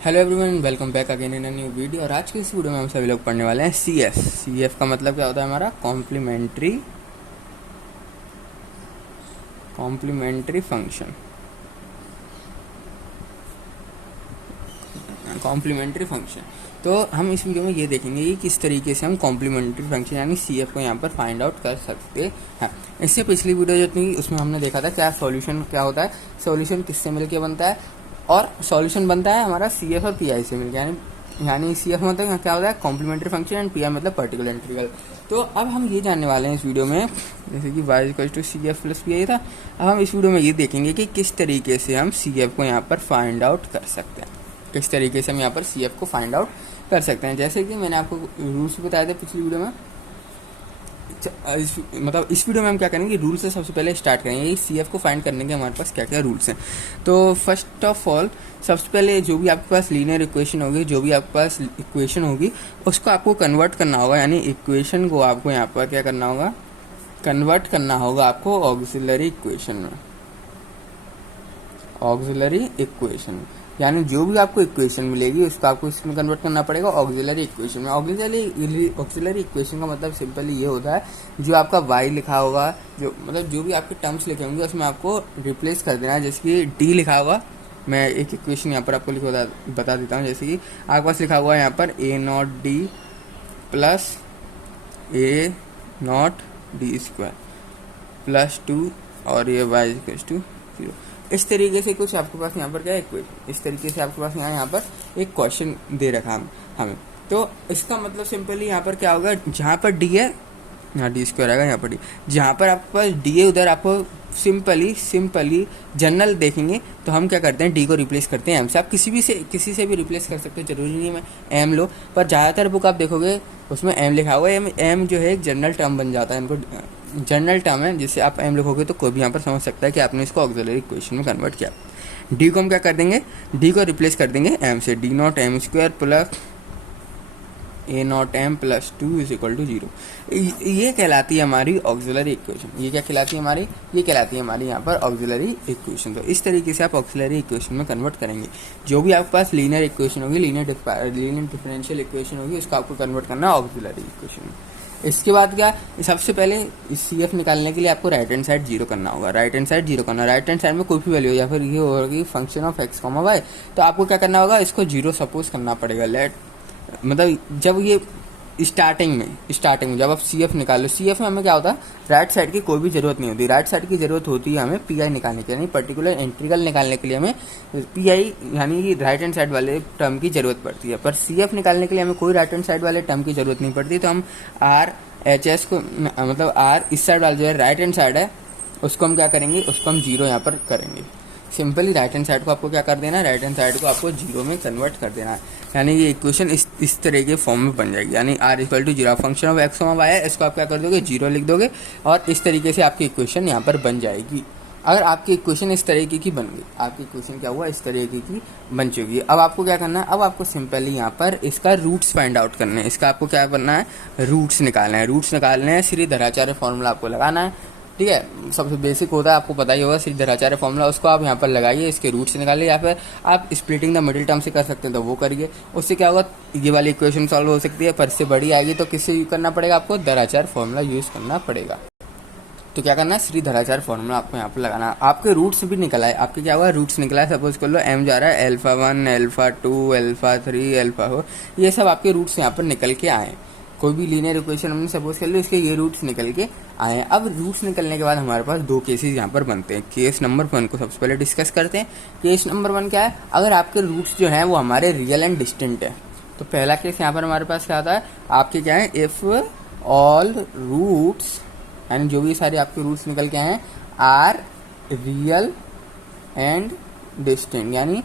Hello everyone, welcome back again in a new video. और आज की इस वीडियो में हम सभी लोग पढ़ने वाले हैं सी एफ का मतलब क्या होता है हमारा कॉम्प्लीमेंट्री फंक्शन। तो हम इस वीडियो में ये देखेंगे कि किस तरीके से हम कॉम्प्लीमेंट्री फंक्शन यानी सी एफ को यहाँ पर फाइंड आउट कर सकते हैं। इससे पिछली वीडियो जो थी उसमें हमने देखा था क्या सॉल्यूशन क्या होता है, सॉल्यूशन किससे मिलके बनता है, और सॉल्यूशन बनता है हमारा सी एफ और पी आई से मिलकर। यानी सी एफ मतलब क्या होता है complementary function and P I मतलब पर्टिकुलर इंटीग्रल। तो अब हम ये जानने वाले हैं इस वीडियो में, जैसे कि y equal to C F plus P I था। अब हम इस वीडियो में ये देखेंगे कि किस तरीके से हम सी एफ को यहाँ पर फाइंड आउट कर सकते हैं, किस तरीके से हम यहाँ पर सी एफ को फाइंड आउट कर सकते हैं। जैसे कि मैंने आपको रूल्स बताए थे पिछली वीडियो में, इस वीडियो में हम क्या करेंगे, रूल से सबसे पहले स्टार्ट करेंगे सी एफ को फाइंड करने के हमारे पास क्या क्या रूल्स हैं। तो फर्स्ट ऑफ ऑल सबसे पहले जो भी आपके पास लीनियर इक्वेशन होगी, जो भी आपके पास इक्वेशन होगी उसको आपको कन्वर्ट करना होगा। यानी इक्वेशन को आपको यहाँ पर क्या करना होगा, कन्वर्ट करना होगा आपको ऑक्सिलरी इक्वेशन। यानी जो भी आपको इक्वेशन मिलेगी उसको आपको इसमें कन्वर्ट करना पड़ेगा ऑक्सिलरी इक्वेशन में। ऑक्सिलरी इक्वेशन का मतलब सिंपली ये होता है, जो आपका y लिखा होगा, जो भी आपके टर्म्स लिखे होंगे उसमें आपको रिप्लेस कर देना है। जैसे कि d लिखा होगा, मैं एक इक्वेशन यहाँ पर आपको बता देता हूँ। जैसे कि आपके पास लिखा हुआ है यहाँ पर a not D plus a not D square plus 2 और ये y इक्वल टू 0। इस तरीके से कुछ आपके पास यहाँ पर क्या है इक्वेशन, इस तरीके से आपके पास यहाँ पर एक क्वेश्चन दे रखा हमें। तो इसका मतलब सिंपली यहाँ पर क्या होगा, जहाँ पर डी है यहाँ डी स्क्वायर आएगा, यहाँ पर डी, जहाँ पर आपके पास डी है उधर आपको सिंपली जनरल देखेंगे तो हम क्या करते हैं, डी को रिप्लेस करते हैं एम से। आप किसी से भी रिप्लेस कर सकते हो, जरूरी नहीं है एम लो, पर ज़्यादातर बुक आप देखोगे उसमें एम लिखा हुआ है। एम जो है एक जनरल टर्म बन जाता है, इनको जनरल टर्म है, जिससे आप एम लिखोगे तो कोई भी यहाँ पर समझ सकता है कि आपने इसको ऑक्सिलरी इक्वेशन में कन्वर्ट किया। डी को हम क्या कर देंगे, डी को रिप्लेस कर देंगे एम से, D naught M square plus A naught M plus 2 is equal to 0। ये कहलाती है हमारी ऑक्सिलरी इक्वेशन। ये क्या कहलाती है हमारी, ये कहलाती है हमारी यहाँ पर ऑक्सिलरी इक्वेशन। तो इस तरीके से आप ऑक्सिलरी इक्वेशन में कन्वर्ट करेंगे। जो भी आपके पास लीनियर इक्वेशन होगी, लीनियर डिफरेंशियल इक्वेशन होगी, उसको आपको कन्वर्ट करना है ऑक्सिलरी इक्वेशन में। इसके बाद क्या, सबसे पहले सी एफ निकालने के लिए आपको राइट हैंड साइड जीरो करना होगा। राइट हैंड साइड में कोई भी वैल्यू, या फिर ये होगी function of X comma Y, तो आपको क्या करना होगा, इसको जीरो सपोज करना पड़ेगा। मतलब जब ये स्टार्टिंग में जब आप सी एफ निकालो, सी एफ में हमें क्या होता है, राइट साइड की कोई भी जरूरत नहीं होती। राइट साइड की जरूरत होती है हमें पी आई निकालने के लिए, यानी पर्टिकुलर इंटीग्रल निकालने के लिए हमें पी आई यानी राइट हैंड साइड वाले टर्म की जरूरत पड़ती है। पर सी एफ निकालने के लिए हमें कोई राइट हैंड साइड वाले टर्म की जरूरत नहीं पड़ती। तो हम आर एच एस को, मतलब आर इस साइड वाला जो है राइट हैंड साइड है उसको हम क्या करेंगे, उसको हम जीरो यहाँ पर करेंगे। सिंपली राइट हैंड साइड को आपको क्या कर देना है, राइट हैंड साइड को आपको जीरो में कन्वर्ट कर देना है। यानी ये इक्वेशन इस तरह के फॉर्म में बन जाएगी। यानी R equal to zero, function of X comma Y है, इसको आप क्या कर दोगे, जीरो लिख दोगे, और इस तरीके से आपकी इक्वेशन यहाँ पर बन जाएगी। अगर आपकी इक्वेशन इस तरीके की बन गई, आपकी इक्वेशन क्या हुआ, इस तरीके की बन चुकी है। अब आपको क्या करना है, अब आपको सिंपली यहाँ पर इसका रूट्स फाइंड आउट करना है। इसका आपको क्या करना है, रूट्स निकालना है। रूट्स निकालने हैं, श्रीधराचार्य फॉर्मूला आपको लगाना है। ठीक है, सबसे बेसिक होता है, आपको पता ही होगा श्रीधराचार्य फॉर्मूला, उसको आप यहाँ पर लगाइए, इसके रूट से निकालिए, या फिर आप स्प्लिटिंग द मिडिल टर्म से कर सकते हैं तो वो करिए। उससे क्या होगा, ये वाली इक्वेशन सॉल्व हो सकती है। पर इससे बड़ी आएगी तो किससे करना पड़ेगा, आपको धराचार्य फॉर्मूला यूज करना पड़ेगा। तो क्या करना है, श्रीधराचार्य फॉर्मूला आपको यहाँ पर लगाना है। आपके रूट्स भी निकला है, आपके क्या हुआ, रूट्स निकला है। सपोज कर लो एम जा रहा है अल्फा 1, अल्फा 2, अल्फा 3, अल्फा 4, ये सब आपके रूट्स यहाँ पर निकल के आए। कोई भी लीनियर इक्वेशन हमने सपोज कर लो, इसके ये रूट्स निकल के आए। अब रूट्स निकलने के बाद हमारे पास दो केसेस यहाँ पर बनते हैं। केस नंबर 1 को सबसे पहले डिस्कस करते हैं। केस नंबर 1 क्या है, अगर आपके रूट्स जो हैं वो हमारे रियल एंड डिस्टिंक्ट है। तो पहला केस यहाँ पर हमारे पास क्या आता है, आपके क्या है, इफ ऑल रूट्स, यानी जो भी सारे आपके रूट्स निकल के आए हैं, आर रियल एंड डिस्टिंक्ट, यानी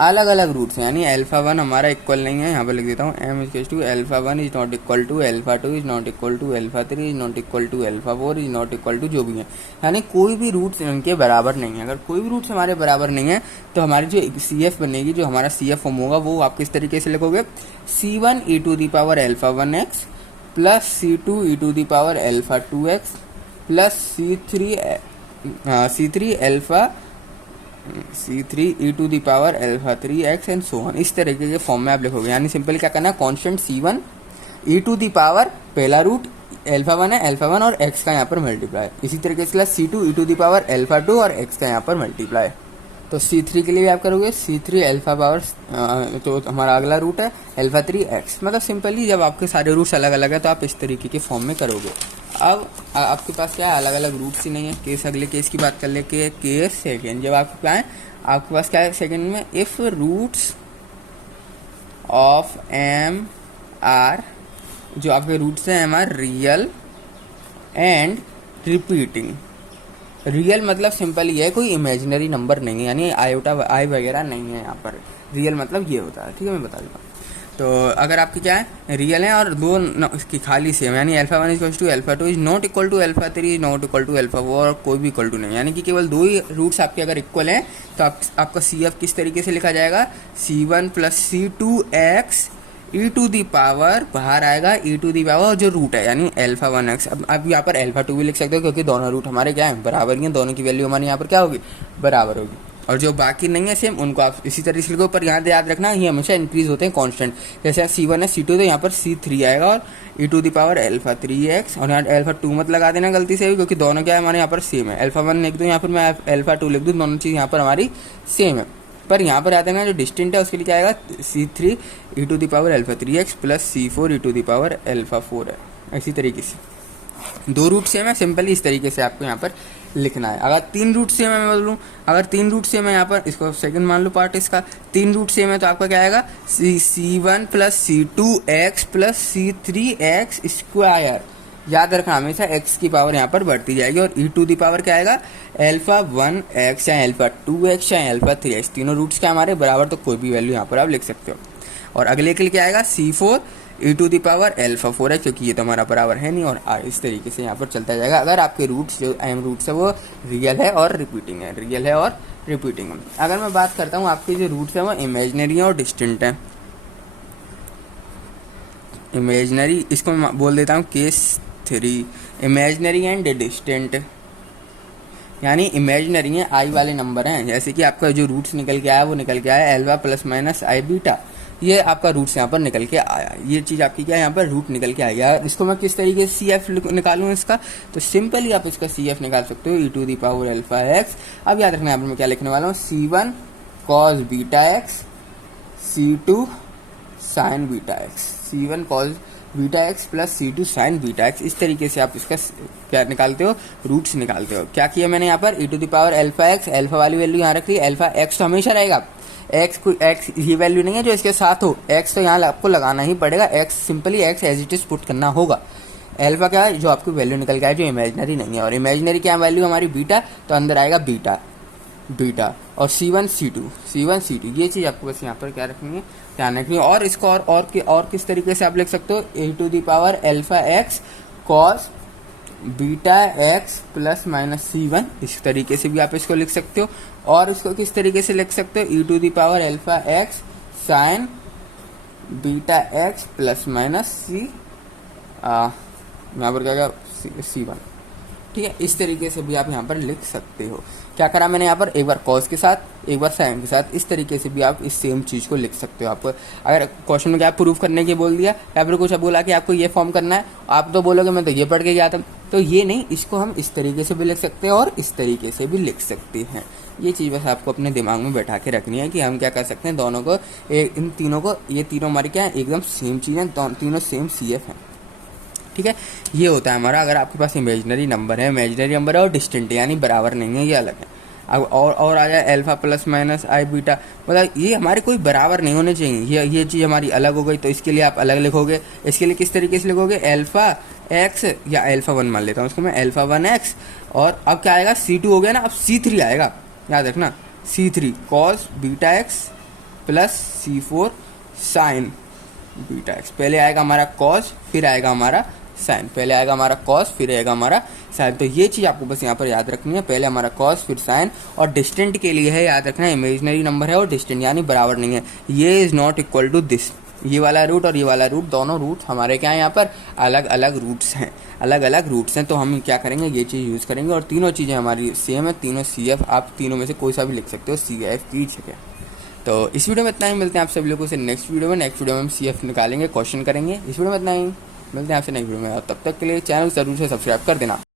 अलग अलग रूट्स हैं। यानी अल्फा 1 हमारा इक्वल नहीं है, यहाँ पर लिख देता हूँ, M is to alpha 1 is not equal to alpha 2 is not equal to alpha 3 is not equal to alpha 4 is not equal to जो भी है। यानी कोई भी रूट्स इनके बराबर नहीं है। अगर कोई भी रूट्स हमारे बराबर नहीं है तो हमारी जो सी एफ बनेगी, जो हमारा सी एफ फॉर्म होगा, वो आप किस तरीके से लिखोगे, C1 e to the power alpha 1x plus C2 e to the power alpha 2x plus C3 alpha C3 e to the power alpha 3x and so on, इस तरीके के फॉर्म में आप लिखोगे। यानी सिंपल क्या करना है, constant C1 e to the power पहला रूट अल्फा 1 है, अल्फा 1 और x का यहाँ पर मल्टीप्लाई, इसी तरीके से C2 e to the power alpha 2 और x का यहाँ पर मल्टीप्लाई। तो C3 के लिए भी आप करोगे C3 अल्फा पावर, तो हमारा अगला रूट है अल्फा 3x। मतलब सिंपली जब आपके सारे रूट्स अलग अलग है तो आप इस तरीके के फॉर्म में करोगे। अब आपके पास क्या है, अलग अलग रूट्स ही नहीं है। केस अगले केस की बात कर ले के केस सेकेंड, जब आपके क्या है, आपके पास क्या है सेकेंड में, if roots of M are, जो आपके रूट्स हैं M are real and repeating. Real मतलब सिंपल ये है, कोई इमेजिनरी नंबर नहीं है, यानी आयोटा आई वगैरह नहीं है यहाँ पर। रियल मतलब ये होता है, ठीक है, मैं बता दूँगा। तो अगर आपकी क्या है रियल है और दो इसकी खाली सेम, यानी alpha 1 equal to alpha 2 is not equal to alpha 3 not equal to alpha 4, और कोई भी इक्वल टू नहीं, यानी कि केवल दो ही रूट्स आपके अगर इक्वल हैं तो आपका CF किस तरीके से लिखा जाएगा, C1 plus C2x E to the power, बाहर आएगा ई टू दी पावर जो रूट है यानी अल्फा 1x। अब आप यहाँ पर अल्फा 2 भी लिख सकते हो क्योंकि दोनों रूट हमारे क्या है, बराबर ही हैं, दोनों की वैल्यू हमारी यहाँ पर क्या होगी, बराबर होगी। और जो बाकी नहीं है सेम उनको आप इसी तरह से लिखो, पर यहाँ याद रखना ये हमेशा इंक्रीज होते हैं कांस्टेंट। जैसे C1 है C2 तो यहाँ पर C3 आएगा और e to the power alpha 3x, और यहाँ अल्फा 2 मत लगा देना गलती से भी, क्योंकि दोनों क्या है हमारे यहाँ पर सेम है। अल्फा 1 लिख दूँ यहाँ पर मैं अल्फा 2 लिख दूँ, दोनों चीज़ यहाँ पर हमारी सेम है। पर यहाँ पर आते हैं ना जो डिस्टेंट है उसके लिए क्या आएगा, C3 E to the power alpha 3x plus C4 E to the power alpha 4 है। इसी तरीके से दो रूट सेम है, सिंपली इस तरीके से आपको यहाँ पर लिखना है। अगर तीन रूट सेम है, मैं बोलूँ अगर तीन रूट सेम है यहाँ पर, इसको सेकंड मान लो पार्ट इसका, तीन रूट सेम है तो आपका क्या आएगा, C1 plus C2x plus C3x square. याद रखना हमेशा x की पावर यहाँ पर बढ़ती जाएगी, और ई टू दी पावर क्या आएगा, अल्फा 1x या अल्फा 2x या अल्फा 3x, तीनों रूट्स क्या हमारे बराबर, तो कोई भी वैल्यू यहाँ पर आप लिख सकते हो। और अगले के लिए क्या आएगा, C4 E to the power alpha 4 है, क्योंकि ये तो हमारा बराबर है नहीं, और इस तरीके से यहाँ पर चलता जाएगा। अगर आपके रूट्स जो एम रूट्स है वो रियल है और रिपीटिंग है, रियल है और रिपीटिंग है। अगर मैं बात करता हूँ आपके जो रूट्स है वो इमेजनरी और डिस्टेंट है। इमेजनरी इसको मैं बोल देता हूँ केस 3, इमेजनरी एंड डिस्टेंट। यानी इमेजनरी है आई वाले नंबर हैं, जैसे कि आपका जो रूट्स निकल के आया वो निकल के आया अल्फा प्लस माइनस आई बीटा, ये आपका रूट्स यहाँ पर निकल के आया, ये चीज़ आपकी क्या है यहाँ पर रूट निकल के आएगा। इसको मैं किस तरीके से CF निकालूँ इसका, तो सिंपली आप इसका CF निकाल सकते हो e to the power alpha x। अब याद रखना यहाँ पर मैं क्या लिखने वाला हूँ, C1 cos beta x, C2 sign beta x, C1 cos beta x plus C2 sign beta x. इस तरीके से आप इसका क्या निकालते हो, रूट्स निकालते हो। क्या किया मैंने यहाँ पर, e to the power alpha x, alpha वाली वैल्यू यहाँ रख ली, अल्फा एक्स तो हमेशा रहेगा, एक्स कोई एक्स ये वैल्यू नहीं है जो इसके साथ हो, एक्स तो यहाँ आपको लगाना ही पड़ेगा, X simply X as it is put करना होगा। अल्फा क्या है, जो आपकी वैल्यू निकल के आए जो इमेजनरी नहीं है, और इमेजनरी क्या वैल्यू हमारी बीटा, तो अंदर आएगा बीटा बीटा, और C1 C2 ये चीज़ आपको बस यहाँ पर क्या रखनी है, ध्यान रखनी है। और इसको और किस तरीके से आप लिख सकते हो, e to the power alpha x cos beta x plus minus C1, इस तरीके से भी आप इसको लिख सकते हो। और इसको किस तरीके से लिख सकते हो, e to the power alpha x sine beta x plus minus यहाँ पर क्या C1, ठीक है। इस तरीके से भी आप यहाँ पर लिख सकते हो। क्या करा मैंने यहाँ पर, एक बार कॉस के साथ एक बार साइन के साथ, इस तरीके से भी आप इस सेम चीज़ को लिख सकते हो। आपको अगर क्वेश्चन में क्या प्रूफ करने के बोल दिया या फिर कुछ बोला कि आपको ये फॉर्म करना है, आप तो बोलोगे मैं तो ये पढ़ के गया था, तो ये नहीं, इसको हम इस तरीके से भी लिख सकते हैं और इस तरीके से भी लिख सकते हैं। ये चीज़ बस आपको अपने दिमाग में बैठा के रखनी है कि हम क्या कर सकते हैं, दोनों को इन तीनों को, ये तीनों हमारी क्या है एकदम सेम चीज़ है, तीनों सेम CF है, ठीक है। ये होता है हमारा, अगर आपके पास इमेजनरी नंबर है और डिस्टेंट है यानी बराबर नहीं है, ये अलग है। अब और आ जाए अल्फा प्लस माइनस आई बीटा, मतलब ये हमारे कोई बराबर नहीं होने चाहिए, ये चीज़ हमारी अलग हो गई, तो इसके लिए आप अलग लिखोगे। इसके लिए किस तरीके से लिखोगे, अल्फा एक्स या अल्फा 1 मान लेता हूँ उसको मैं, अल्फा 1x, और अब क्या आएगा, C2 हो गया ना, अब C3 आएगा, याद रखना C3 cos beta x plus C4 sign beta x. पहले आएगा हमारा कॉस, फिर आएगा हमारा साइन, पहले आएगा हमारा कॉस फिर आएगा हमारा साइन। तो ये चीज़ आपको बस यहाँ पर याद रखनी है, पहले हमारा कॉस फिर साइन। और डिस्टेंट के लिए है, याद रखना इमेजनरी नंबर है और डिस्टेंट यानी बराबर नहीं है, ये is not equal to this, ये वाला रूट और ये वाला रूट, दोनों रूट हमारे क्या है यहाँ पर अलग अलग रूट्स हैं, अलग अलग रूट्स हैं। तो हम क्या करेंगे, ये चीज़ यूज़ करेंगे और तीनों चीज़ें हमारी सेम है, तीनों CF, आप तीनों में से कोई सा भी लिख सकते हो CF की जगह। तो इस वीडियो में इतना ही, मिलते हैं आप सभी लोगों से नेक्स्ट वीडियो में। नेक्स्ट वीडियो में हम CF निकालेंगे, क्वेश्चन करेंगे। इस वीडियो में इतना ही, मिलते हैं आपसे नेक्स्ट वीडियो में, और तब तक के लिए चैनल जरूर से सब्सक्राइब कर देना।